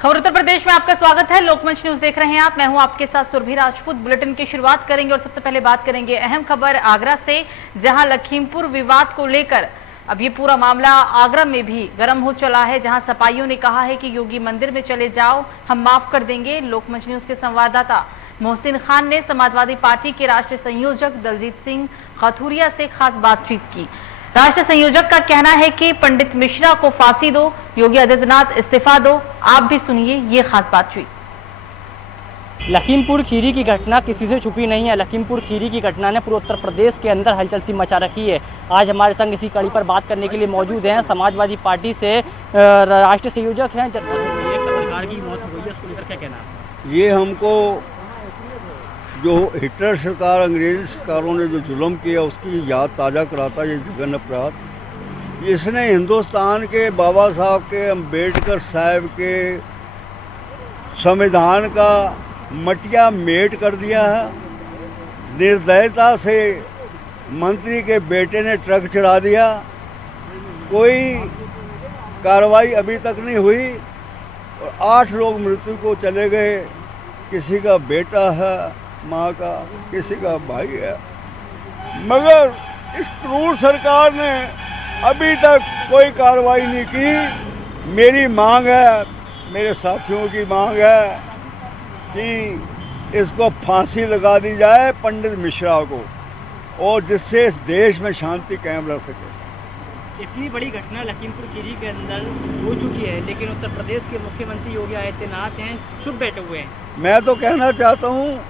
खबर उत्तर प्रदेश में आपका स्वागत है। लोकमंच न्यूज देख रहे हैं आप। मैं हूं आपके साथ सुरभि राजपूत। बुलेटिन की शुरुआत करेंगे और सबसे पहले बात करेंगे अहम खबर आगरा से, जहां लखीमपुर विवाद को लेकर अब ये पूरा मामला आगरा में भी गर्म हो चला है, जहां सपाइयों ने कहा है कि योगी मंदिर में चले जाओ, हम माफ कर देंगे। लोकमंच न्यूज के संवाददाता मोहसिन खान ने समाजवादी पार्टी के राष्ट्रीय संयोजक दलजीत सिंह खथूरिया से खास बातचीत की। राष्ट्रीय संयोजक का कहना है कि पंडित मिश्रा को फांसी दो, योगी आदित्यनाथ इस्तीफा दो। आप भी सुनिए ये खास बातचीत। लखीमपुर खीरी की घटना किसी से छुपी नहीं है। लखीमपुर खीरी की घटना ने पूरे उत्तर प्रदेश के अंदर हलचल सी मचा रखी है। आज हमारे संग इसी कड़ी पर बात करने के लिए मौजूद हैं समाजवादी पार्टी से राष्ट्रीय संयोजक हैं। पत्रकार की मौत हो गई है, उसको लेकर क्या कहना है? ये हमको जो हिटलर सरकार, अंग्रेज़ी सरकारों ने जो जुल्म किया उसकी याद ताज़ा कराता ये जघन्य अपराध। इसने हिंदुस्तान के बाबा साहब के, अम्बेडकर साहब के संविधान का मटिया मेट कर दिया है। निर्दयता से मंत्री के बेटे ने ट्रक चढ़ा दिया, कोई कार्रवाई अभी तक नहीं हुई और 8 लोग मृत्यु को चले गए। किसी का बेटा है, माँ का, किसी का भाई है, मगर इस क्रूर सरकार ने अभी तक कोई कार्रवाई नहीं की। मेरी मांग है, मेरे साथियों की मांग है कि इसको फांसी लगा दी जाए पंडित मिश्रा को, और जिससे इस देश में शांति कायम रह सके। इतनी बड़ी घटना लखीमपुर खीरी के अंदर हो चुकी है, लेकिन उत्तर प्रदेश के मुख्यमंत्री योगी आदित्यनाथ हैं, चुप बैठे हुए हैं। मैं तो कहना चाहता हूँ,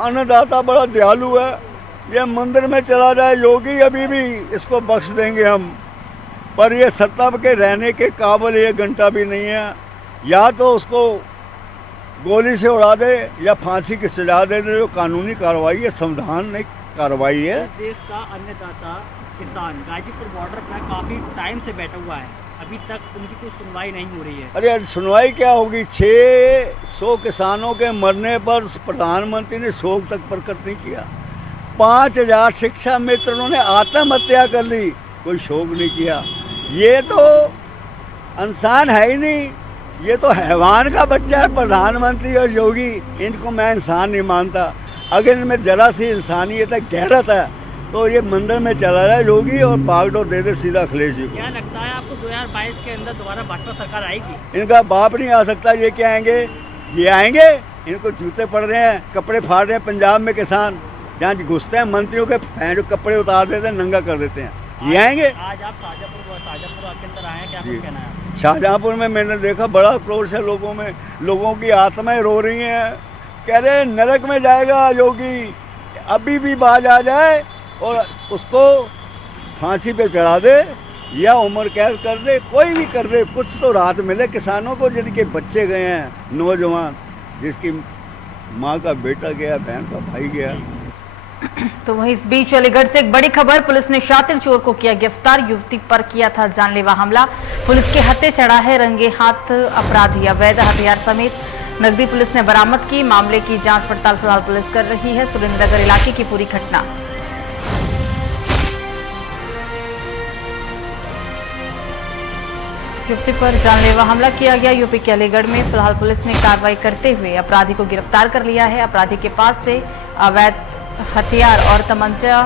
अन्नदाता बड़ा दयालु है, ये मंदिर में चला जाए योगी, अभी भी इसको बख्श देंगे हम, पर ये सत्ता के रहने के काबिल 1 घंटा भी नहीं है। या तो उसको गोली से उड़ा दे या फांसी की सजा दे दे, जो कानूनी कार्रवाई है, संवैधानिक कार्रवाई है। देश का अन्नदाता किसान गाजीपुर बॉर्डर पर काफ़ी टाइम से बैठा हुआ है, अभी तक उनकी कोई सुनवाई नहीं हो रही है। अरे सुनवाई क्या होगी? 600 किसानों के मरने पर प्रधानमंत्री ने शोक तक प्रकट नहीं किया। 5000 शिक्षा मित्रों ने आत्महत्या कर ली, कोई शोक नहीं किया। ये तो इंसान है ही नहीं, ये तो हैवान का बच्चा है। प्रधानमंत्री और योगी, इनको मैं इंसान नहीं मानता। अगर इनमें जरा सी इंसानियत है, गैरत है, तो ये मंदिर में चला रहा है योगी और बागडोर दे दे सीधा अखिलेश जी को। क्या लगता है आपको 2022 के अंदर दोबारा भाजपा सरकार आएगी? इनका बाप नहीं आ सकता। ये क्या आएंगे? ये आएंगे, इनको जूते पड़ रहे हैं, कपड़े फाड़ रहे हैं। पंजाब में किसान जहाँ घुसते हैं, मंत्रियों के जो कपड़े उतार देते हैं, नंगा कर देते हैं। ये आएंगे। आज आप शाहजहाँपुर के अंदर आए हैं, क्या कुछ कहना है? शाहजहाँपुर में मैंने देखा बड़ा आक्रोश है लोगों में, लोगों की आत्माएं रो रही हैं, कह रहे हैं नरक में जाएगा योगी, अभी भी बाज आ जाए और उसको फांसी पे चढ़ा दे या उम्र कैद कर दे, कोई भी कर दे, कुछ तो राहत मिले किसानों को जिनके बच्चे गए हैं, नौजवान, जिसकी माँ का बेटा गया, बहन का भाई गया। तो वहीं इस बीच अलीगढ़ से एक बड़ी खबर, पुलिस ने शातिर चोर को किया गिरफ्तार, युवती पर किया था जानलेवा हमला। पुलिस के हत्थे चढ़ा है रंगे हाथ अपराधी, अवैध हथियार समेत नकदी पुलिस ने बरामद की। मामले की जांच पड़ताल फिलहाल पुलिस कर रही है। सुरेंद्रनगर इलाके की पूरी घटना। युवती पर जानलेवा हमला किया गया यूपी के अलीगढ़ में। फिलहाल पुलिस ने कार्रवाई करते हुए अपराधी को गिरफ्तार कर लिया है। अपराधी के पास से अवैध हथियार और तमंचा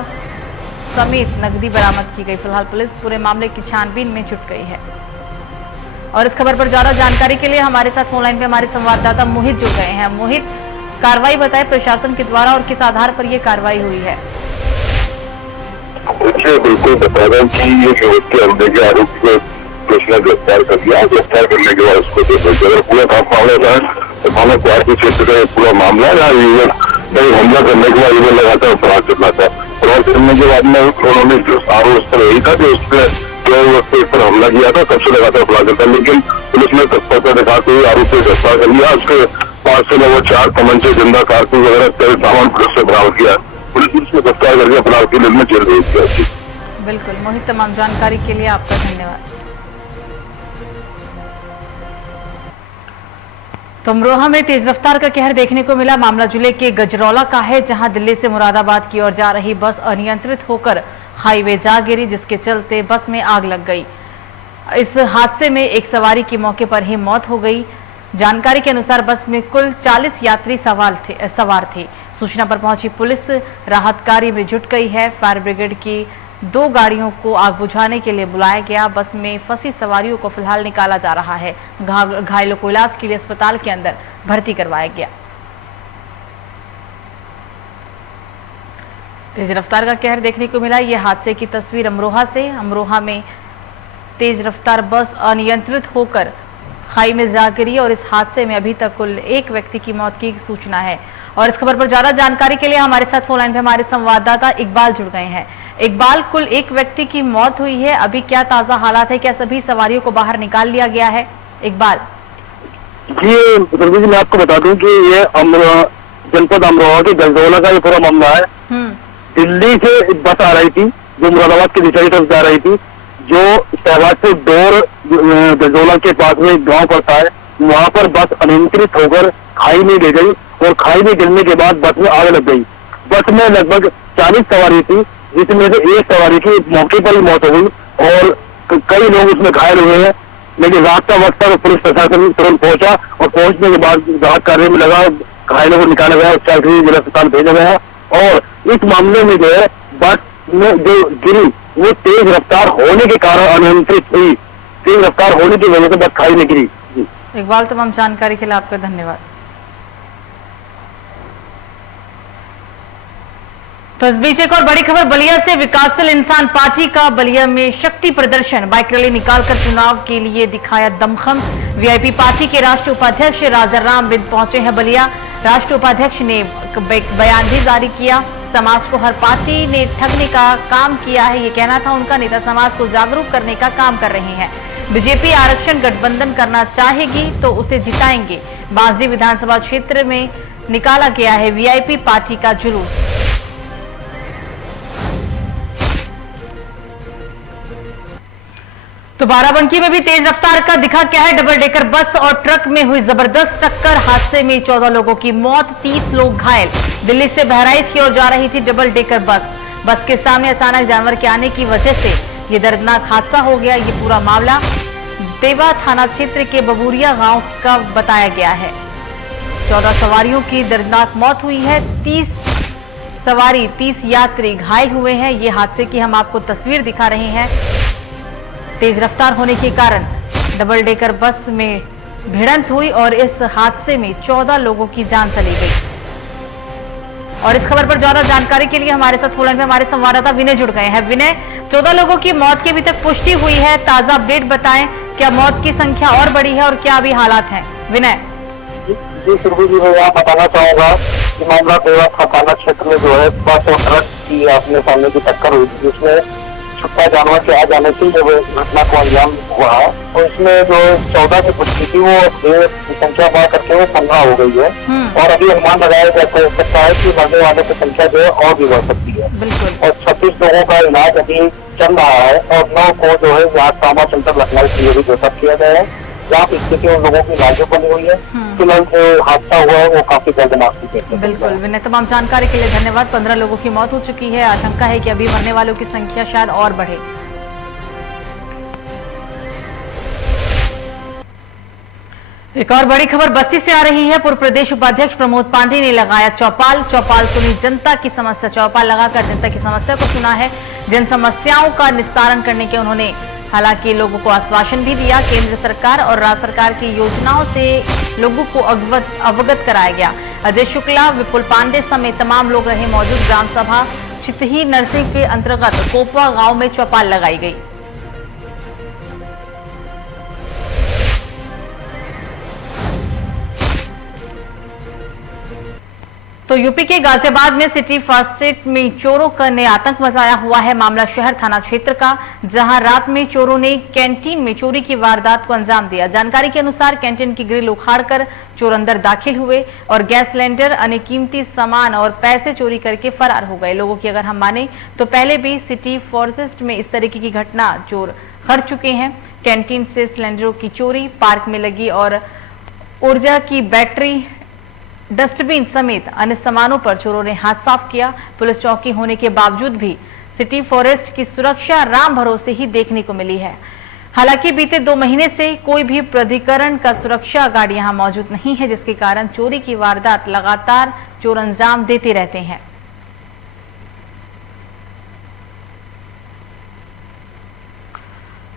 समेत नकदी बरामद की गई। फिलहाल पुलिस पूरे मामले की छानबीन में जुट गई है। और इस खबर पर ज्यादा जानकारी के लिए हमारे साथ फोन लाइन पे हमारे संवाददाता मोहित जुड़ गए हैं। मोहित, कार्रवाई बताए प्रशासन के द्वारा और किस आधार पर ये कार्रवाई हुई है? मुझे बिल्कुल बता दें कि ये युवक के हमले के आरोप को पुलिस ने गिरफ्तार कर लिया। गिरफ्तार करने के बाद उसको पूरा मामला है, तो थाना क्वार्टी क्षेत्र का पूरा मामला है। हमला करने के बाद ये लगातार अपराध करना था। अपराध करने के बाद में उन्होंने जो आरोप उस पर यही था कि उसने जो व्यक्ति पर हमला किया था तब से लगातार अपराध करता, लेकिन पुलिस ने तत्परता दिखाते हुए आरोपी को गिरफ्तार कर लिया। उसके पास से लगभग 4 तमंचे, जिंदा कारतूस वगैरह कई सामान पुलिस से बरामद किया। पुलिस उसको गिरफ्तार करके अपराध के लिए जेल भेज दिया। बिल्कुल मोहित, तमाम जानकारी के लिए आपका धन्यवाद। तो अमरोहा में तेज रफ्तार का कहर देखने को मिला। मामला जिले के गजरौला का है, जहां दिल्ली से मुरादाबाद की ओर जा रही बस अनियंत्रित होकर हाईवे जा गिरी, जिसके चलते बस में आग लग गई। इस हादसे में एक सवारी की मौके पर ही मौत हो गई। जानकारी के अनुसार बस में कुल 40 यात्री सवार थे। सूचना पर पहुंची पुलिस राहत कार्य में जुट गई है। फायर ब्रिगेड की 2 गाड़ियों को आग बुझाने के लिए बुलाया गया। बस में फंसी सवारियों को फिलहाल निकाला जा रहा है। घायलों को इलाज के लिए अस्पताल के अंदर भर्ती करवाया गया। तेज रफ्तार का कहर देखने को मिला। ये हादसे की तस्वीर अमरोहा से। अमरोहा में तेज रफ्तार बस अनियंत्रित होकर खाई में जा गिरी और इस हादसे में अभी तक कुल 1 व्यक्ति की मौत की सूचना है। और इस खबर पर ज्यादा जानकारी के लिए हमारे साथ फोन लाइन पे हमारे संवाददाता इकबाल जुड़ गए हैं। इकबाल, कुल 1 व्यक्ति की मौत हुई है, अभी क्या ताजा हालात है? क्या सभी सवारियों को बाहर निकाल लिया गया है? इकबाल जी, मैं आपको बता दूं कि ये जनपद अमरोहा के गजदौला का ये पूरा मामला है। दिल्ली से एक बस आ रही थी जो मुरादाबाद की दिशा की तरफ जा रही थी, जो शहबाज से डोर गजदौला के पास में एक गांव पड़ता है, वहां पर बस अनियंत्रित होकर खाई में गिर गई और खाई में गिरने के बाद बस में आग लग गई। बस में लगभग 40 सवारी थी, जिसमें से 1 सवारी की मौके पर ही मौत हो गई और कई लोग उसमें घायल हुए हैं। लेकिन रात का वक्त था, पुलिस प्रशासन तुरंत पहुंचा और पहुंचने के बाद राहत कार्य में लगा, घायलों को निकाला गया, उपचार के लिए जिला अस्पताल भेजा गया। और इस मामले में जो है बस में जो गिरी वो तेज रफ्तार होने के कारण अनियंत्रित हुई। तेज रफ्तार होने की वजह से बस खाई में गिरी। इकबाल, तमाम जानकारी के लिए आपका धन्यवाद। तो इस बीच एक और बड़ी खबर बलिया से। विकासशील इंसान पार्टी का बलिया में शक्ति प्रदर्शन, बाइक रैली निकालकर चुनाव के लिए दिखाया दमखम। वीआईपी पार्टी के राष्ट्रीय उपाध्यक्ष राजाराम बिंद पहुंचे हैं बलिया। राष्ट्रीय उपाध्यक्ष ने बयान भी जारी किया। समाज को हर पार्टी ने ठगने का काम किया है, ये कहना था उनका। नेता समाज को जागरूक करने का काम कर रहे हैं। बीजेपी आरक्षण गठबंधन करना चाहेगी तो उसे जिताएंगे। बांसडी विधानसभा क्षेत्र में निकाला गया है वीआईपी पार्टी का जुलूस। तो बाराबंकी में भी तेज रफ्तार का दिखा क्या है। डबल डेकर बस और ट्रक में हुई जबरदस्त टक्कर। हादसे में 14 लोगों की मौत, 30 लोग घायल। दिल्ली से बहराइच की ओर जा रही थी डबल डेकर बस। बस के सामने अचानक जानवर के आने की वजह से ये दर्दनाक हादसा हो गया। ये पूरा मामला देवा थाना क्षेत्र के बबूरिया गांव का बताया गया है। 14 सवारियों की दर्दनाक मौत हुई है। 30 यात्री घायल हुए हैं। ये हादसे की हम आपको तस्वीर दिखा रहे हैं। तेज रफ्तार होने के कारण डबल डेकर बस में भिड़ंत हुई और इस हादसे में 14 लोगों की जान चली गई। और इस खबर पर ज्यादा जानकारी के लिए हमारे साथ फोन लाइन में हमारे संवाददाता विनय जुड़ गए हैं। विनय, 14 लोगों की मौत की अभी तक पुष्टि हुई है, ताजा अपडेट बताएं। क्या मौत की संख्या और बढ़ी है और क्या अभी हालात हैं? विनय जी, सुरभि जी, मैं यहाँ बताना चाहूंगा कि मामला देवा थाना क्षेत्र में जो है बस और ट्रक की आमने सामने की टक्कर हुई, जिसमें छुट्टा जानवर के आ जाने से जब घटना को अंजाम हुआ तो इसमें जो 14 की पुष्टि थी वो संख्या बढ़ करके वो 15 हो गई है। और अभी अनुमान लगाया जा सकता है कि मरने वालों की संख्या जो है और भी बढ़ सकती है। और 26 लोगों का इलाज अभी चल रहा है और 9 को जो है यहाँ ट्रॉमा सेंटर लखनऊ के लिए भी रेफर किया गया है, जहाँ की स्थिति उन लोगों की नाजुक बनी हुई है। फिलहाल जो हादसा हुआ है वो काफी दर्दनाक स्थिति है। बिल्कुल विनय, तमाम जानकारी के लिए धन्यवाद। 15 लोगों की मौत हो चुकी है। आशंका है कि अभी मरने वालों की संख्या शायद और बढ़े। एक और बड़ी खबर बस्ती से आ रही है। पूर्व प्रदेश उपाध्यक्ष प्रमोद पांडे ने लगाया चौपाल सुनी जनता की समस्या। चौपाल लगाकर जनता की समस्या को सुना है। जन समस्याओं का निस्तारण करने के उन्होंने हालांकि लोगों को आश्वासन भी दिया। केंद्र सरकार और राज्य सरकार की योजनाओं से लोगों को अवगत कराया गया। अजय शुक्ला, विपुल पांडे समेत तमाम लोग रहे मौजूद। ग्राम सभा चितही नरसिंह के अंतर्गत कोपवा गांव में चौपाल लगाई गई। तो यूपी के गाजियाबाद में सिटी फास्टेट में चोरों का ने आतंक मचाया हुआ है। मामला शहर थाना क्षेत्र का, जहां रात में चोरों ने कैंटीन में चोरी की वारदात को अंजाम दिया। जानकारी के अनुसार कैंटीन की ग्रिल उखाड़कर चोर अंदर दाखिल हुए और गैस सिलेंडर, अन्य कीमती सामान और पैसे चोरी करके फरार हो गए। लोगों की अगर हम माने तो पहले भी सिटी फॉरेस्ट में इस तरीके की घटना चोर कर चुके हैं। कैंटीन से सिलेंडरों की चोरी, पार्क में लगी और ऊर्जा की बैटरी, डस्टबिन समेत अन्य सामानों पर चोरों ने हाथ साफ किया। पुलिस चौकी होने के बावजूद भी सिटी फॉरेस्ट की सुरक्षा राम भरोसे ही देखने को मिली है। हालांकि बीते 2 महीने से कोई भी प्राधिकरण का सुरक्षा गार्ड यहां मौजूद नहीं है, जिसके कारण चोरी की वारदात लगातार चोर अंजाम देते रहते हैं।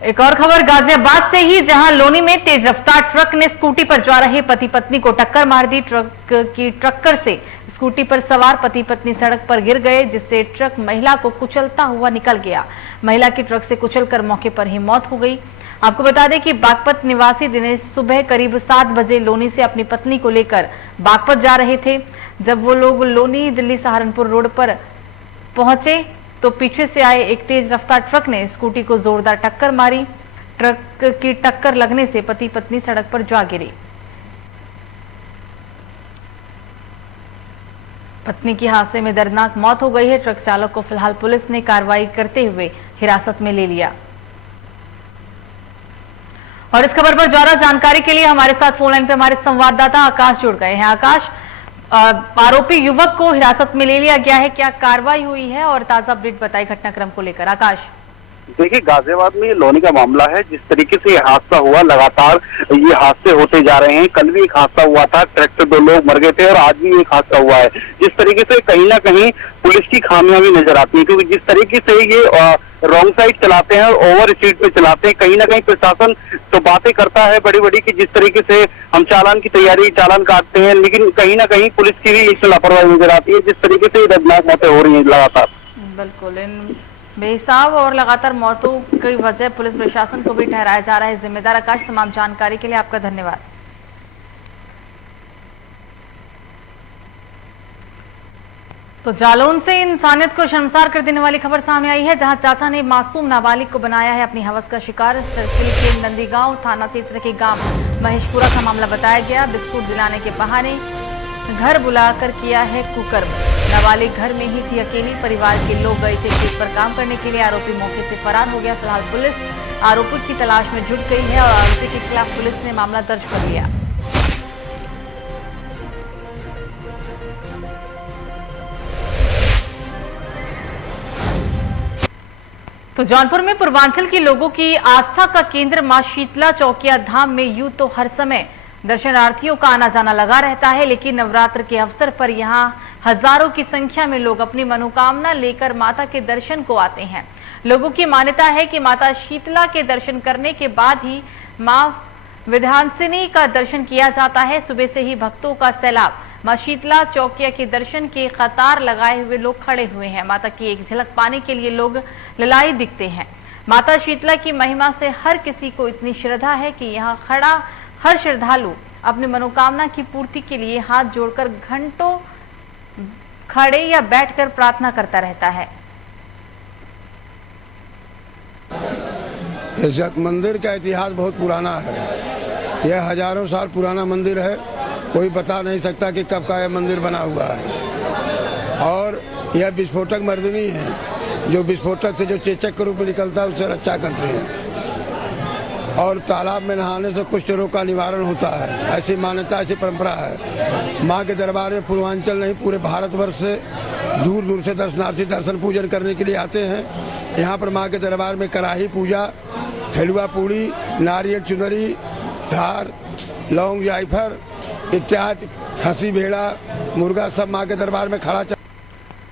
एक और खबर गाजियाबाद से ही, जहां लोनी में तेज रफ्तार ट्रक ने स्कूटी पर जा रहे पति पत्नी को टक्कर मार दी। ट्रक की टक्कर से स्कूटी पर सवार पति पत्नी सड़क पर गिर गए, जिससे ट्रक महिला को कुचलता हुआ निकल गया। महिला की ट्रक से कुचलकर मौके पर ही मौत हो गई। आपको बता दें कि बागपत निवासी दिनेश सुबह करीब 7 बजे लोनी से अपनी पत्नी को लेकर बागपत जा रहे थे। जब वो लोग लोनी दिल्ली सहारनपुर रोड पर पहुंचे तो पीछे से आए एक तेज रफ्तार ट्रक ने स्कूटी को जोरदार टक्कर मारी। ट्रक की टक्कर लगने से पति पत्नी सड़क पर जा गिरे। पत्नी की हादसे में दर्दनाक मौत हो गई है। ट्रक चालक को फिलहाल पुलिस ने कार्रवाई करते हुए हिरासत में ले लिया। और इस खबर पर ज्यादा जानकारी के लिए हमारे साथ फोन लाइन पर हमारे संवाददाता आकाश जुड़ गए हैं। आकाश, आरोपी युवक को हिरासत में ले लिया गया है, क्या कार्रवाई हुई है और ताजा अपडेट बताई घटनाक्रम को लेकर। आकाश, देखिए, गाजियाबाद में ये लोनी का मामला है। जिस तरीके से ये हादसा हुआ, लगातार ये हादसे होते जा रहे हैं। कल भी एक हादसा हुआ था, ट्रक से 2 लोग मर गए थे और आज भी एक हादसा हुआ है। जिस तरीके से कहीं ना कहीं पुलिस की खामियां भी नजर आती है, क्योंकि जिस तरीके से ये रॉन्ग साइड चलाते हैं और ओवर स्पीड पे चलाते हैं, कहीं ना कहीं प्रशासन तो बातें करता है बड़ी बड़ी कि जिस तरीके से हम चालान की तैयारी, चालान काटते हैं, लेकिन कहीं ना कहीं पुलिस की भी इसमें लापरवाही नजर आती है। जिस तरीके से दर्दनाक मौतें हो रही हैं लगातार। बिल्कुल, इन बेहिसाब और लगातार मौतों की वजह पुलिस प्रशासन को भी ठहराया जा रहा है जिम्मेदार। आकाश, तमाम जानकारी के लिए आपका धन्यवाद। तो जालौन से इंसानियत को शर्मसार कर देने वाली खबर सामने आई है, जहां चाचा ने मासूम नाबालिग को बनाया है अपनी हवस का शिकार। सरसिल के नंदीगांव थाना क्षेत्र के गांव महेशपुरा का मामला बताया गया। बिस्कुट दिलाने के बहाने घर बुलाकर किया है कुकर्म। नाबालिग घर में ही थी अकेली। परिवार के लोग गए थे खेत पर काम करने के लिए। आरोपी मौके से फरार हो गया। फिलहाल पुलिस आरोपी की तलाश में जुट गई है और आरोपी के खिलाफ पुलिस ने मामला दर्ज कर लिया। तो जौनपुर में पूर्वांचल के लोगों की आस्था का केंद्र मां शीतला चौकिया धाम में यूं तो हर समय दर्शनार्थियों का आना जाना लगा रहता है, लेकिन नवरात्र के अवसर पर यहां हजारों की संख्या में लोग अपनी मनोकामना लेकर माता के दर्शन को आते हैं। लोगों की मान्यता है कि माता शीतला के दर्शन करने के बाद ही मां विधानसिनी का दर्शन किया जाता है। सुबह से ही भक्तों का सैलाब मां शीतला चौकिया के दर्शन के कतार लगाए हुए लोग खड़े हुए हैं। माता की एक झलक पाने के लिए लोग ललायत दिखते हैं। माता शीतला की महिमा से हर किसी को इतनी श्रद्धा है कि यहाँ खड़ा हर श्रद्धालु अपनी मनोकामना की पूर्ति के लिए हाथ जोड़कर घंटों खड़े या बैठकर प्रार्थना करता रहता है। इस मंदिर का इतिहास बहुत पुराना है। यह हजारों साल पुराना मंदिर है। कोई बता नहीं सकता कि कब का यह मंदिर बना हुआ है। और यह विस्फोटक मर्दिनी है, जो विस्फोटक से जो चेचक के रूप में निकलता है उससे रक्षा करते हैं। और तालाब में नहाने से कुष्ठ रोग का निवारण होता है। ऐसी मान्यता, ऐसी परंपरा है। माँ के दरबार में पूर्वांचल नहीं पूरे भारतवर्ष से दूर दूर से दर्शनार्थी दर्शन पूजन करने के लिए आते हैं। यहाँ पर माँ के दरबार में कराही पूजा, हलवा पूड़ी, नारियल चुनरी, धार, लौंग, जायफल इत्यादि, खसी भेड़ा, मुर्गा सब माँ के दरबार में खड़ा।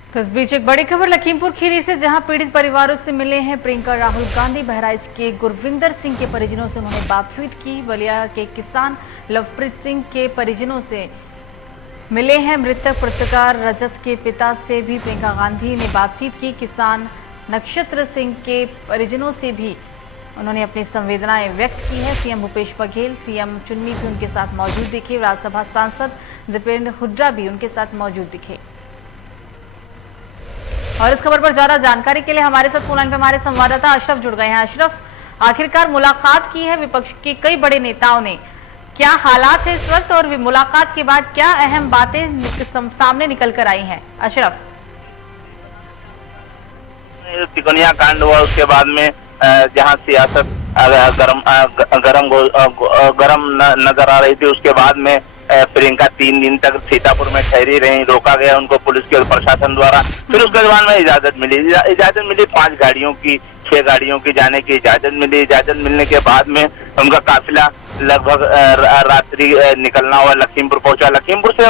तो इस बीच एक बड़ी खबर लखीमपुर खीरी से, जहां पीड़ित परिवारों से मिले हैं प्रियंका राहुल गांधी। बहराइच के गुरविंदर सिंह के परिजनों से उन्होंने बातचीत की। बलिया के किसान लवप्रीत सिंह के परिजनों से मिले हैं। मृतक पत्रकार रजत के पिता से भी प्रियंका गांधी ने बातचीत की। किसान नक्षत्र सिंह के परिजनों से भी उन्होंने अपनी संवेदनाएं व्यक्त की है। सीएम भूपेश बघेल, सीएम चुन्नी भी उनके साथ मौजूद दिखे। राज्यसभा सांसद दीपेंद्र हुड्डा भी उनके साथ मौजूद दिखे। और इस खबर पर ज्यादा जानकारी के लिए हमारे साथ फोन लाइन पर हमारे संवाददाता अशरफ जुड़ गए हैं। अशरफ, आखिरकार मुलाकात की है विपक्ष के कई बड़े नेताओं ने, क्या हालात है इस वक्त और मुलाकात के बाद क्या अहम बातें सामने निकल कर आई हैं? अशरफ, तिकोनिया कांड हुआ, उसके बाद में जहां सियासत गरम नजर आ रही थी, उसके बाद में प्रियंका 3 दिन तक सीतापुर में ठहरी रही, रोका गया उनको पुलिस के प्रशासन द्वारा। फिर उसके बाद में इजाजत मिली 5 गाड़ियों की, 6 गाड़ियों की जाने की इजाजत मिली। इजाजत मिलने के बाद में उनका काफिला लगभग रात्रि निकलना हुआ, लखीमपुर पहुंचा। लखीमपुर से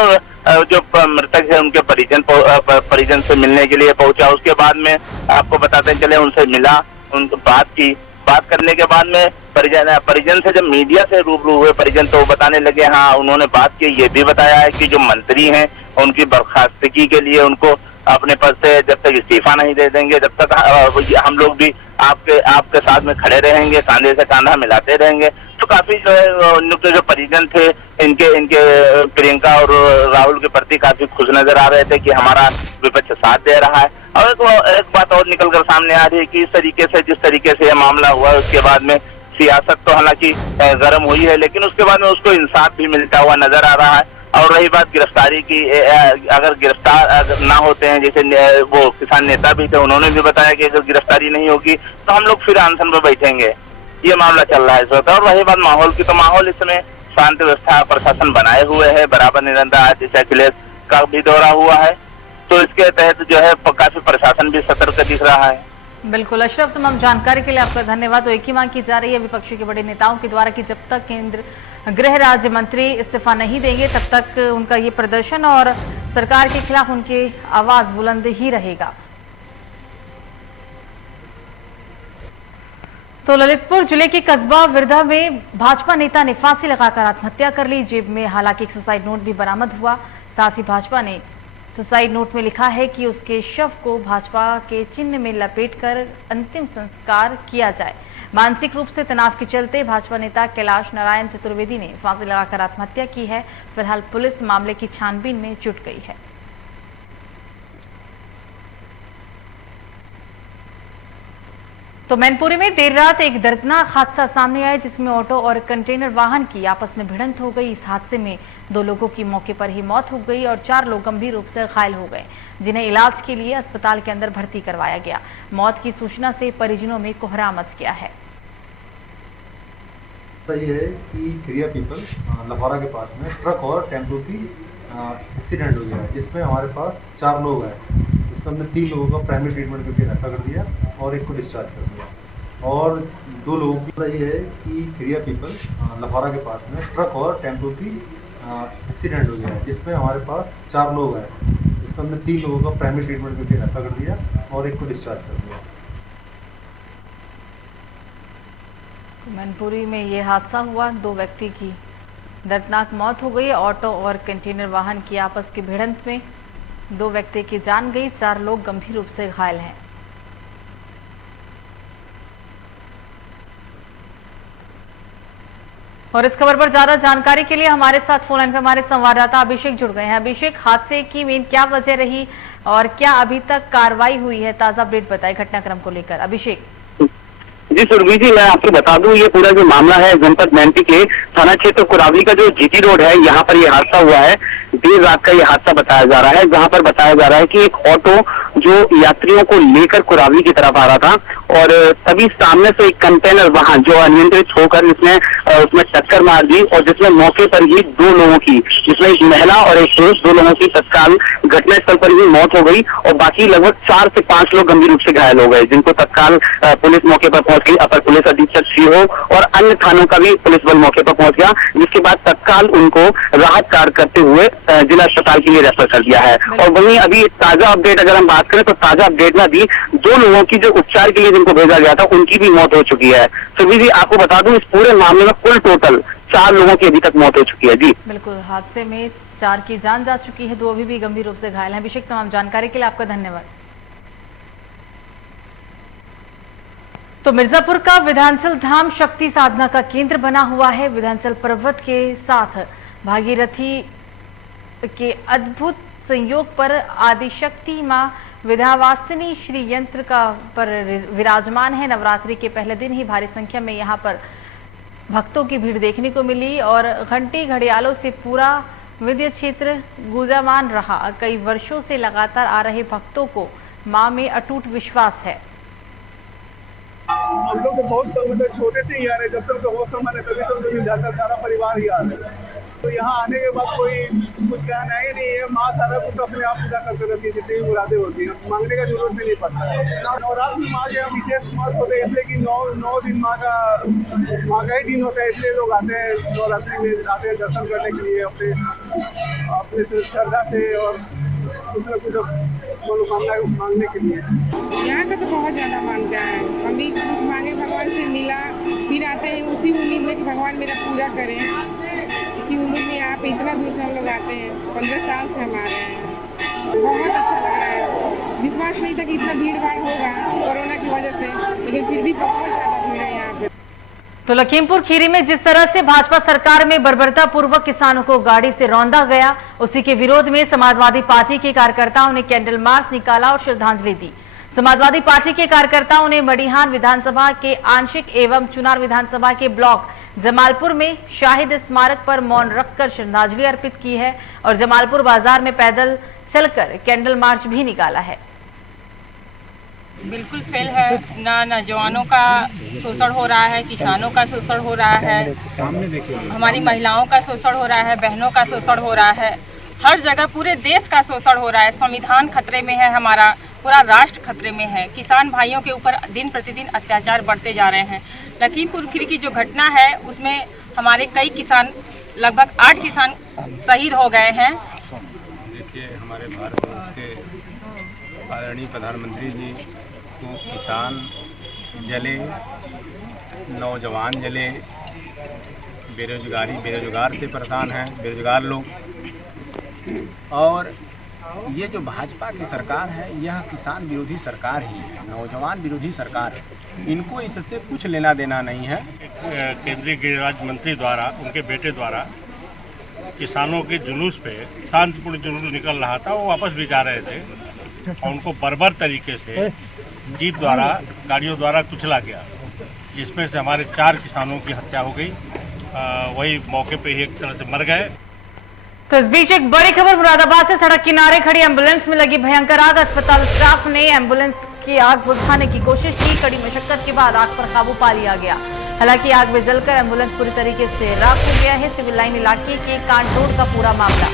जो मृतक है उनके परिजन से मिलने के लिए पहुंचा। उसके बाद में आपको बताते चले उनसे मिला, उन बात करने के बाद में परिजन से जब मीडिया से रूबरू हुए परिजन, तो बताने लगे हाँ उन्होंने बात की, ये भी बताया है कि जो मंत्री हैं उनकी बर्खास्तगी के लिए उनको अपने पद से जब तक इस्तीफा नहीं दे देंगे तब तक हम लोग भी आपके साथ में खड़े रहेंगे, कांधे से कांधा मिलाते रहेंगे। तो काफी जो है उनके जो परिजन थे इनके प्रियंका और राहुल के प्रति काफी खुश नजर आ रहे थे कि हमारा विपक्ष साथ दे रहा है। और एक बात और निकलकर सामने आ रही है कि जिस तरीके से यह मामला हुआ उसके बाद में सियासत तो हालांकि गर्म हुई है, लेकिन उसके बाद में उसको इंसाफ भी मिलता हुआ नजर आ रहा है। और रही बात गिरफ्तारी की, अगर गिरफ्तार ना होते हैं, जैसे वो किसान नेता भी थे, उन्होंने भी बताया कि अगर गिरफ्तारी नहीं होगी तो हम लोग फिर अनशन पर बैठेंगे। ये मामला चल रहा है इस वक्त। और रही बात माहौल की, तो माहौल इस समय शांति व्यवस्था प्रशासन बनाए हुए है, बराबर निरंतर आज जैसे अखिलेश का भी दौरा हुआ है, तो इसके तहत जो है काफी प्रशासन भी सतर्क दिख रहा है। बिल्कुल अशरफ, तमाम जानकारी के लिए आपका धन्यवाद। तो एक ही मांग की जा रही है विपक्षी के बड़े नेताओं के द्वारा कि जब तक केंद्र गृह राज्य मंत्री इस्तीफा नहीं देंगे तब तक उनका ये प्रदर्शन और सरकार के खिलाफ उनकी आवाज बुलंद ही रहेगा। तो ललितपुर जिले के कस्बा विरधा में भाजपा नेता ने फांसी लगाकर आत्महत्या कर ली। जेब में हालांकि एक सुसाइड नोट भी बरामद हुआ। साथ ही भाजपा ने सुसाइड नोट में लिखा है कि उसके शव को भाजपा के चिन्ह में लपेटकर अंतिम संस्कार किया जाए। मानसिक रूप से तनाव के चलते भाजपा नेता कैलाश नारायण चतुर्वेदी ने फांसी लगाकर आत्महत्या की है। फिलहाल पुलिस मामले की छानबीन में जुट गई है। तो मैनपुरी में देर रात एक दर्दनाक हादसा सामने आया जिसमें ऑटो और कंटेनर वाहन की आपस में भिड़ंत हो गई। इस हादसे में 2 लोगों की मौके पर ही मौत हो गई और 4 लोग गंभीर रूप से घायल हो गए, जिन्हें इलाज के लिए अस्पताल के अंदर भर्ती करवाया गया। मौत की सूचना से परिजनों में कोहराम मच गया है। ये है कि खिरिया पीपल लफारा के पास में ट्रक और टेम्पो की एक्सीडेंट हो गया है, जिसमें हमारे पास 4 लोग हैं। उसमें हमने 3 लोगों का प्राइमरी ट्रीटमेंट करके रेफर कर दिया और एक को डिस्चार्ज कर दिया। और 2 लोगों की ये है कि खिरिया पीपल लफारा के पास में ट्रक और टेम्पो की एक्सीडेंट हो गया है, जिसमें हमारे पास 4 लोग हैं। उसमें हमने 3 लोगों का प्राइमरी ट्रीटमेंट करके रेफर कर दिया और एक को डिस्चार्ज कर दिया। मैनपुरी में ये हादसा हुआ, 2 व्यक्ति की दर्दनाक मौत हो गई। ऑटो और कंटेनर वाहन की आपस की भिड़ंत में 2 व्यक्ति की जान गई, 4 लोग गंभीर रूप से घायल हैं। और इस खबर पर ज्यादा जानकारी के लिए हमारे साथ फोन लाइन पर हमारे संवाददाता अभिषेक जुड़ गए हैं। अभिषेक, हादसे की मेन क्या वजह रही और क्या अभी तक कार्रवाई हुई है? ताजा अपडेट बताएं घटनाक्रम को लेकर। अभिषेक। जी सुरभि जी, मैं आपको बता दूं ये पूरा जो मामला है जनपद मैनपुरी के थाना क्षेत्र कुरावली का जो जीटी रोड है, यहाँ पर ये हादसा हुआ है। देर रात का ये हादसा बताया जा रहा है, जहाँ पर बताया जा रहा है कि एक ऑटो जो यात्रियों को लेकर कुरावली की तरफ आ रहा था और तभी सामने से एक कंटेनर वाहन जो अनियंत्रित होकर उसमें टक्कर मार दी और जिसमें मौके पर ही 2 लोगों की, जिसमें एक महिला और एक पुरुष, 2 लोगों की तत्काल घटनास्थल पर ही मौत हो गई और बाकी लगभग 4 से 5 लोग गंभीर रूप से घायल हो गए, जिनको तत्काल पुलिस मौके पर पहुंच गई। अपर पुलिस अधीक्षक सीओ और अन्य थानों का भी पुलिस बल मौके पर पहुंच गया, जिसके बाद तत्काल उनको राहत कार्य करते हुए जिला अस्पताल के लिए रेफर कर दिया है। और वहीं अभी ताजा अपडेट अगर हम बात करें तो ताजा अपडेट में अभी 2 लोगों की जो उपचार के लिए जिनको भेजा गया था उनकी भी मौत हो चुकी है। सुरभि जी, आपको बता दूं इस पूरे मामले में कुल टोटल 4 लोगों की अभी तक मौत हो चुकी है। जी बिल्कुल, हादसे में 4 की जान जा चुकी है, 2 अभी भी गंभीर रूप से घायल हैं। अभिषेक, तमाम जानकारी के लिए आपका धन्यवाद। तो मिर्जापुर का विंध्याचल धाम शक्ति साधना का केंद्र बना हुआ है। विंध्याचल पर्वत के साथ भागीरथी के अद्भुत संयोग पर आदिशक्ति मां विंध्यवासिनी श्री यंत्र का पर विराजमान है। नवरात्रि के पहले दिन ही भारी संख्या में यहां पर भक्तों की भीड़ देखने को मिली और घंटी घड़ियालों से पूरा विंध्य क्षेत्र गूंजायमान रहा। कई वर्षों से लगातार आ रहे भक्तों को मां में अटूट विश्वास है। हम लोग बहुत मतलब छोटे से ही आ रहे, जब तक होश संभाले तभी सब विंध्याचल सारा परिवार ही आ रहे। तो यहाँ आने के बाद कोई कुछ कहना ही नहीं है, माँ सारा कुछ अपने आप पूरा करते रहती है, जितनी भी मुरादें होती हैं, मांगने का जरूरत भी नहीं पड़ता है। नवरात्र में माँ के विशेष महत्व होते हैं, इसलिए कि 9 दिन माँ का ही दिन होता है, इसलिए लोग आते हैं नवरात्रि में, आते हैं दर्शन करने के लिए अपने श्रद्धा से और कुछ न कुछ मनोकामना मांगने के लिए। यहाँ का तो बहुत ज़्यादा मानता है, हम भी कुछ मांगे भगवान से मिला, फिर आते हैं उसी उम्मीद में कि भगवान मेरा पूरा करें। इसी उम्मीद में यहाँ पे इतना दूर से हम लोग आते हैं, 15 साल से हम आ रहे हैं। बहुत अच्छा लग रहा है, विश्वास नहीं था कि इतना भीड़ भाड़ होगा कोरोना की वजह से, लेकिन फिर भी बहुत ज़्यादा भीड़ है यहाँ पे। तो लखीमपुर खीरी में जिस तरह से भाजपा सरकार में बर्बरता पूर्वक किसानों को गाड़ी से रौंदा गया, उसी के विरोध में समाजवादी पार्टी के कार्यकर्ताओं ने कैंडल मार्च निकाला और श्रद्धांजलि दी। समाजवादी पार्टी के कार्यकर्ताओं ने मडिहान विधानसभा के आंशिक एवं चुनार विधानसभा के ब्लॉक जमालपुर में शाहिद स्मारक पर मौन रखकर श्रद्धांजलि अर्पित की है और जमालपुर बाजार में पैदल चलकर कैंडल मार्च भी निकाला है। बिल्कुल फेल है, ना नौजवानों का शोषण हो रहा है, किसानों का शोषण हो रहा है, हमारी महिलाओं का शोषण हो रहा है, बहनों का शोषण हो रहा है, हर जगह पूरे देश का शोषण हो रहा है। संविधान खतरे में है, हमारा पूरा राष्ट्र खतरे में है। किसान भाइयों के ऊपर दिन प्रतिदिन अत्याचार बढ़ते जा रहे हैं। लखीमपुर खीरी की जो घटना है उसमें हमारे कई किसान, लगभग 8 किसान शहीद हो गए हैं। देखिए, हमारे भारत देश के आदरणीय प्रधानमंत्री जी को किसान जले, नौजवान जले, बेरोजगार से परेशान हैं बेरोजगार लोग। और ये जो भाजपा की सरकार है यह किसान विरोधी सरकार ही है, नौजवान विरोधी सरकार है, इनको इससे कुछ लेना देना नहीं है। केंद्रीय गृह राज्य मंत्री द्वारा, उनके बेटे द्वारा किसानों के जुलूस पे शांतिपूर्ण जुलूस निकल रहा था, वो वापस भी जा रहे थे और उनको बर्बर तरीके से जीप द्वारा, गाड़ियों द्वारा कुचला गया, जिसमें से हमारे 4 किसानों की हत्या हो गई। वही मौके पे ही एक तरह से मर गए। तो इस बीच एक बड़ी खबर मुरादाबाद से, सड़क किनारे खड़ी एम्बुलेंस में लगी भयंकर आग। अस्पताल स्टाफ ने एम्बुलेंस की आग बुझाने की कोशिश की, कड़ी मशक्कत के बाद आग पर काबू पा लिया गया। हालांकि आग में जलकर एम्बुलेंस पूरी तरीके से राख हो गया है। सिविल लाइन इलाके के कांटोड़ का पूरा मामला।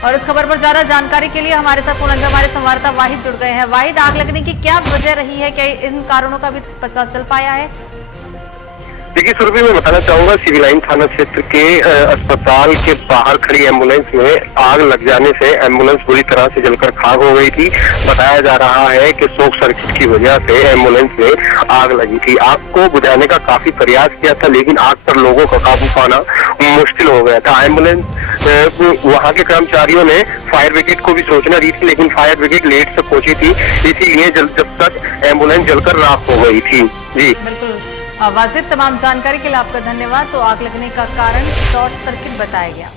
और इस खबर पर ज्यादा जानकारी के लिए हमारे साथ पुनः हमारे संवाददाता वाहिद जुड़ गए हैं। वाहिद, आग लगने की क्या वजह रही है, क्या इन कारणों का भी पता चल पाया है? देखिए सुरभि, मैं बताना चाहूंगा, सिविल लाइन थाना क्षेत्र के अस्पताल के बाहर खड़ी एम्बुलेंस में आग लग जाने से एम्बुलेंस पूरी तरह से जलकर खाक हो गई थी। बताया जा रहा है कि शॉर्ट सर्किट की वजह से एम्बुलेंस में आग लगी थी। आग को बुझाने का काफी प्रयास किया था, लेकिन आग पर लोगों का काबू पाना मुश्किल हो गया था। एम्बुलेंस वहाँ के कर्मचारियों ने फायर ब्रिगेड को भी सूचना दी थी, लेकिन फायर ब्रिगेड लेट से पहुंची थी, इसीलिए जब तक एम्बुलेंस जलकर राख हो गई थी। जी बिल्कुल वाजिद, तमाम जानकारी के लिए आपका धन्यवाद। तो आग लगने का कारण शॉर्ट सर्किट बताया गया।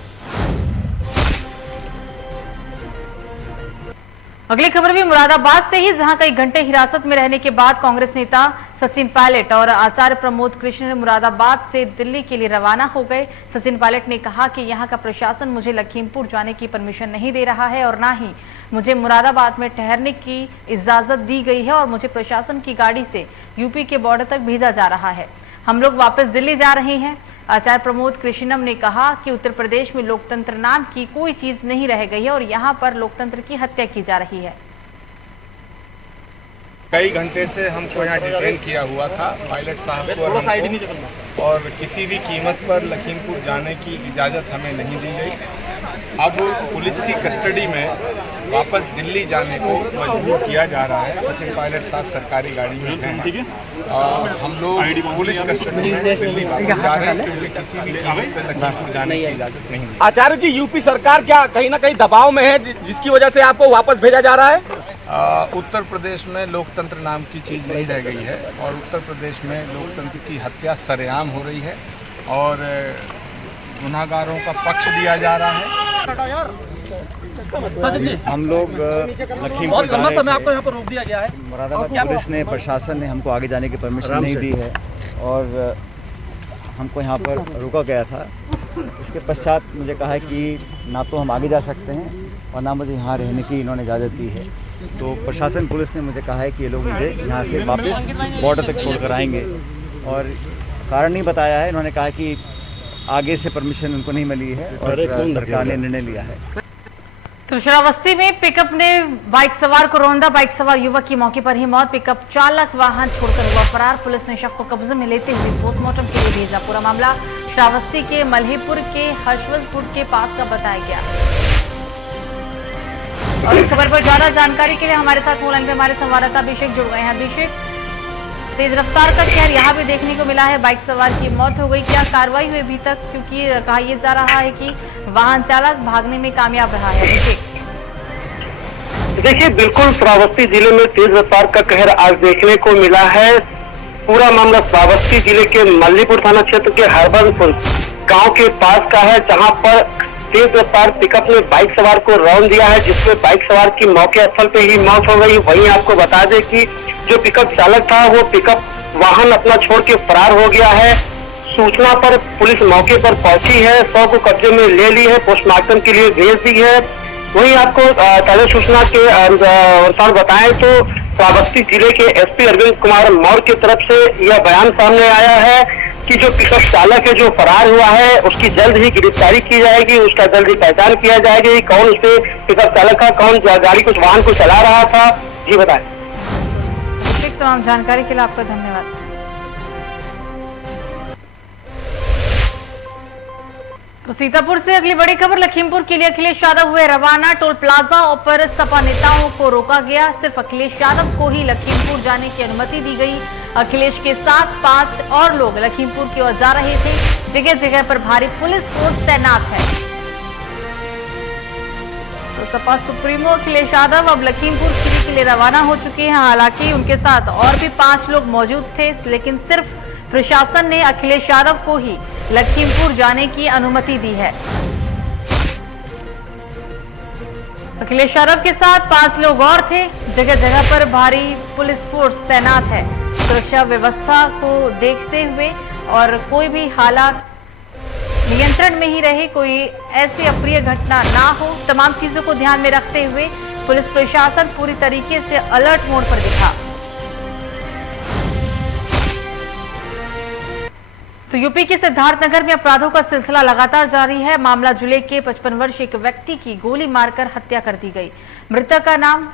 अगली खबर भी मुरादाबाद से ही, जहां कई घंटे हिरासत में रहने के बाद कांग्रेस नेता सचिन पायलट और आचार्य प्रमोद कृष्ण मुरादाबाद से दिल्ली के लिए रवाना हो गए। सचिन पायलट ने कहा कि यहां का प्रशासन मुझे लखीमपुर जाने की परमिशन नहीं दे रहा है और न ही मुझे मुरादाबाद में ठहरने की इजाजत दी गई है और मुझे प्रशासन की गाड़ी से यूपी के बॉर्डर तक भेजा जा रहा है। हम लोग वापस दिल्ली जा रहे हैं। आचार्य प्रमोद कृष्णम ने कहा कि उत्तर प्रदेश में लोकतंत्र नाम की कोई चीज नहीं रह गई है और यहाँ पर लोकतंत्र की हत्या की जा रही है। कई घंटे से हमको यहाँ डिटेन किया हुआ था पायलट साहब को, और किसी भी कीमत पर लखीमपुर जाने की इजाज़त हमें नहीं दी गई। अब पुलिस की कस्टडी में वापस दिल्ली जाने को मजबूर किया जा रहा है। सचिन पायलट साहब सरकारी गाड़ी में हैं और हम लोग पुलिस कस्टडी में दिल्ली वापस जा रहे हैं, क्योंकि किसी भी कीमत पर लखीमपुर जाने की इजाज़त नहीं दी। आचार्य जी, यूपी सरकार क्या कहीं ना कहीं दबाव में है जिसकी वजह से आपको वापस भेजा जा रहा है? उत्तर प्रदेश में लोकतंत्र नाम की चीज़ नहीं रह गई है और उत्तर प्रदेश में लोकतंत्र की हत्या सरेआम हो रही है और गुनाहगारों का पक्ष दिया जा रहा है। हम लोग लखीमपुर लंबा समय आपको यहाँ पर रोक दिया गया है। मुरादाबाद पुलिस ने, प्रशासन ने हमको आगे जाने की परमिशन नहीं दी है और हमको यहाँ पर रोका गया था। इसके पश्चात मुझे कहा है कि ना तो हम आगे जा सकते हैं और ना मुझे यहाँ रहने की इन्होंने इजाज़त दी है। तो प्रशासन पुलिस ने मुझे कहा है कि ये लोग मुझे यहाँ से वापस बॉर्डर तक छोड़ कर आएंगे और कारण नहीं बताया है। इन्होंने कहा कि आगे से परमिशन उनको नहीं मिली है और सरकार ने निर्णय लिया है। तो श्रावस्ती में पिकअप ने बाइक सवार को रौंदा। बाइक सवार युवक की मौके पर ही मौत। पिकअप चालक वाहन छोड़कर हुआ फरार। पुलिस ने शव को कब्जे में लेते हुए पोस्टमार्टम के लिए भेजा। पूरा मामला श्रावस्ती के मल्हीपुर के हर्षवलपुर के पास का बताया गया। और इस खबर पर ज्यादा जानकारी के लिए हमारे साथ फोन लाइन पे हमारे संवाददाता अभिषेक जुड़ गए हैं। अभिषेक, तेज रफ्तार का कहर यहाँ भी देखने को मिला है। बाइक सवार की मौत हो गई, क्या कार्रवाई हुई अभी तक? क्योंकि कहा यह जा रहा है कि वाहन चालक भागने में कामयाब रहा है। अभिषेक, देखिए, बिल्कुल श्रावस्ती जिले में तेज रफ्तार का कहर आज देखने को मिला है। पूरा मामला श्रावस्ती जिले के मल्हीपुर थाना क्षेत्र के हरबनपुर गांव के पास का है, जहां पर तेज रफ्तार पिकअप ने बाइक सवार को रौंद दिया है, जिसमें बाइक सवार की मौके स्थल पे ही मौत हो गई। वहीं आपको बता दें कि जो पिकअप चालक था वो पिकअप वाहन अपना छोड़ के फरार हो गया है। सूचना पर पुलिस मौके पर पहुंची है, शव को कब्जे में ले ली है, पोस्टमार्टम के लिए भेज दी है। वहीं आपको ताजा सूचना के अनुसार बताएं तो श्रावस्ती जिले के एसपी अरविंद कुमार मौर्य की तरफ से यह बयान सामने आया है कि जो पिकअप चालक है जो फरार हुआ है उसकी जल्द ही गिरफ्तारी की जाएगी, उसका जल्द ही पहचान किया जाएगी। कौन उससे पिकअप चालक था, कौन गाड़ी कुछ वाहन को चला रहा था, जी बताएं। तमाम जानकारी के लिए आपका धन्यवाद। तो सीतापुर से अगली बड़ी खबर लखीमपुर के लिए अखिलेश यादव हुए रवाना। टोल प्लाजा पर सपा नेताओं को रोका गया। सिर्फ अखिलेश यादव को ही लखीमपुर जाने की अनुमति दी गई। अखिलेश के साथ 5 और लोग लखीमपुर की ओर जा रहे थे। जगह जगह पर भारी पुलिस फोर्स तैनात है। तो सपा सुप्रीमो अखिलेश यादव अब लखीमपुर खीरी के लिए रवाना हो चुके हैं। हालांकि उनके साथ और भी 5 लोग मौजूद थे, लेकिन सिर्फ प्रशासन ने अखिलेश यादव को ही लखीमपुर जाने की अनुमति दी है। अखिलेश यादव के साथ 5 लोग और थे। जगह जगह पर भारी पुलिस फोर्स तैनात है। सुरक्षा व्यवस्था को देखते हुए और कोई भी हालात नियंत्रण में ही रहे, कोई ऐसी अप्रिय घटना ना हो, तमाम चीजों को ध्यान में रखते हुए पुलिस प्रशासन पूरी तरीके से अलर्ट मोड पर दिखा। तो यूपी के सिद्धार्थनगर में अपराधों का सिलसिला लगातार जारी है। मामला जिले के 55 वर्षीय एक व्यक्ति की गोली मारकर हत्या कर दी गई। मृतक का नाम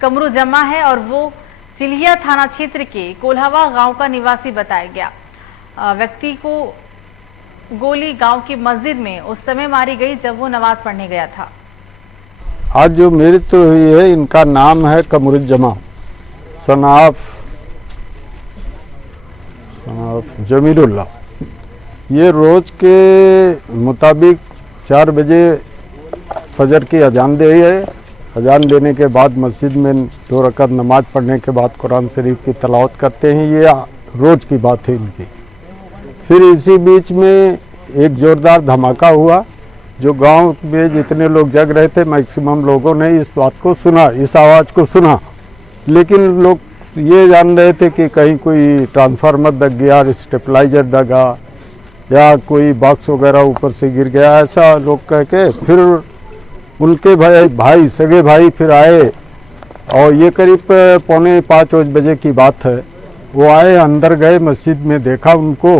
कमरू जम्मा है और वो चिलिया थाना क्षेत्र के कोल्हावा गांव का निवासी बताया गया। व्यक्ति को गोली गांव की मस्जिद में उस समय मारी गई जब वो नमाज पढ़ने गया था। आज जो मृत्यु हुई है इनका नाम है कमरू जमा सनाफ जमीलुल्लाह। ये रोज के मुताबिक 4 बजे फजर की अजान दे है। अजान देने के बाद मस्जिद में 2 रकात नमाज पढ़ने के बाद कुरान शरीफ की तलावत करते हैं। ये रोज़ की बात है इनकी। फिर इसी बीच में एक ज़ोरदार धमाका हुआ जो गांव में जितने लोग जग रहे थे मैक्सिमम लोगों ने इस बात को सुना, इस आवाज़ को सुना, लेकिन लोग ये जान रहे थे कि कहीं कोई ट्रांसफार्मर दग गया, स्टेबलाइजर दगा या कोई बॉक्स वगैरह ऊपर से गिर गया, ऐसा लोग कह के फिर उनके भाई सगे भाई फिर आए और ये करीब 4:45 बजे की बात है। वो आए, अंदर गए, मस्जिद में देखा उनको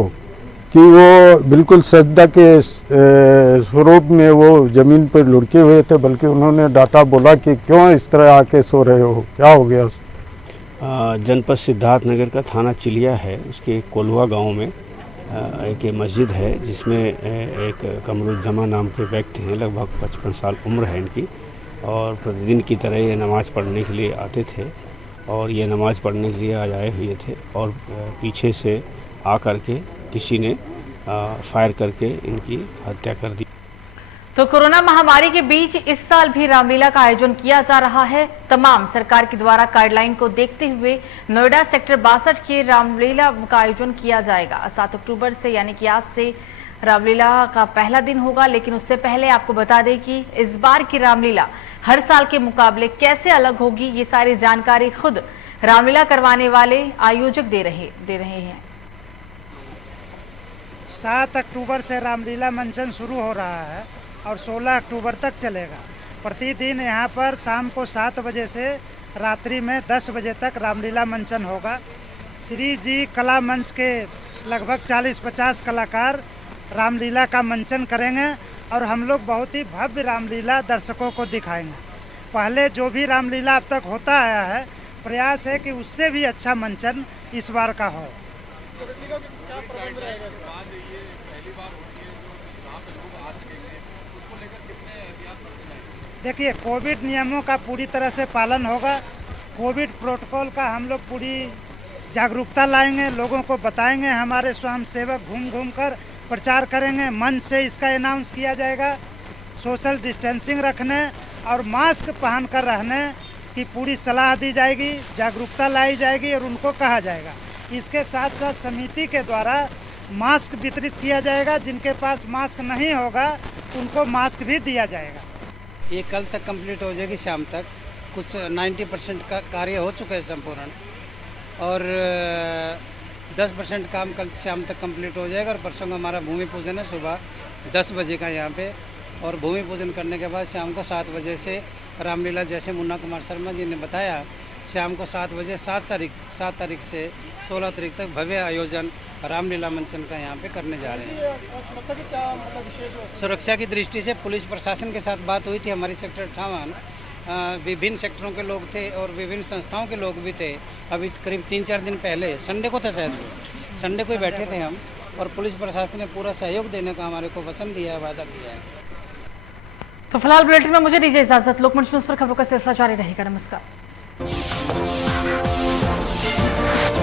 कि वो बिल्कुल सजदा के स्वरूप में वो ज़मीन पर लुढ़के हुए थे। बल्कि उन्होंने डांटा, बोला कि क्यों इस तरह आके सो रहे हो, क्या हो गया? जनपद सिद्धार्थनगर का थाना चिलिया है, उसके कोल्हुआ गांव में एक मस्जिद है जिसमें एक कमरुज्जमा नाम के व्यक्ति हैं। लगभग 55 साल उम्र है इनकी और प्रतिदिन की तरह ये नमाज़ पढ़ने के लिए आते थे और ये नमाज़ पढ़ने के लिए आज आए हुए थे और पीछे से आकर के किसी ने फायर करके इनकी हत्या कर दी। तो कोरोना महामारी के बीच इस साल भी रामलीला का आयोजन किया जा रहा है। तमाम सरकार के द्वारा गाइडलाइन को देखते हुए नोएडा सेक्टर 62 के रामलीला का आयोजन किया जाएगा। 7 अक्टूबर से यानी कि आज से रामलीला का पहला दिन होगा। लेकिन उससे पहले आपको बता दें कि इस बार की रामलीला हर साल के मुकाबले कैसे अलग होगी, ये सारी जानकारी खुद रामलीला करवाने वाले आयोजक दे रहे हैं। 7 अक्टूबर से रामलीला मंचन शुरू हो रहा है और 16 अक्टूबर तक चलेगा। प्रतिदिन यहाँ पर शाम को 7 बजे से रात्रि में 10 बजे तक रामलीला मंचन होगा। श्री जी कला मंच के लगभग 40-50 कलाकार रामलीला का मंचन करेंगे और हम लोग बहुत ही भव्य रामलीला दर्शकों को दिखाएंगे। पहले जो भी रामलीला अब तक होता आया है, प्रयास है कि उससे भी अच्छा मंचन इस बार का हो। देखिए, कोविड नियमों का पूरी तरह से पालन होगा। कोविड प्रोटोकॉल का हम लोग पूरी जागरूकता लाएंगे, लोगों को बताएंगे। हमारे स्वयंसेवक घूम घूम कर प्रचार करेंगे। मंच से इसका अनाउंस किया जाएगा। सोशल डिस्टेंसिंग रखने और मास्क पहनकर रहने की पूरी सलाह दी जाएगी, जागरूकता लाई जाएगी और उनको कहा जाएगा। इसके साथ साथ समिति के द्वारा मास्क वितरित किया जाएगा। जिनके पास मास्क नहीं होगा उनको मास्क भी दिया जाएगा। ये कल तक कंप्लीट हो जाएगी, शाम तक। कुछ 90% का कार्य हो चुका है संपूर्ण, और 10% काम कल शाम तक कंप्लीट हो जाएगा। और परसों का हमारा भूमि पूजन है सुबह 10 बजे का यहाँ पे, और भूमि पूजन करने के बाद शाम को 7 बजे से रामलीला, जैसे मुन्ना कुमार शर्मा जी ने बताया, शाम को 7 बजे 7 तारीख से 16 तारीख तक भव्य आयोजन रामलीला मंचन का यहाँ पे करने जा रहे हैं। सुरक्षा की दृष्टि से पुलिस प्रशासन के साथ बात हुई थी। हमारी सेक्टर 58 विभिन्न सेक्टरों के लोग थे और विभिन्न संस्थाओं के लोग भी थे। अभी करीब 3-4 दिन पहले, संडे को था शायद, संडे को ही बैठे थे हम, और पुलिस प्रशासन ने पूरा सहयोग देने का हमारे को वचन दिया है, वादा किया है। तो फिलहाल बुलेटिन में मुझे दीजिए इजाजत। लोकमंच न्यूज़ पर खबरों का सिलसिला जारी रहेगा। नमस्कार।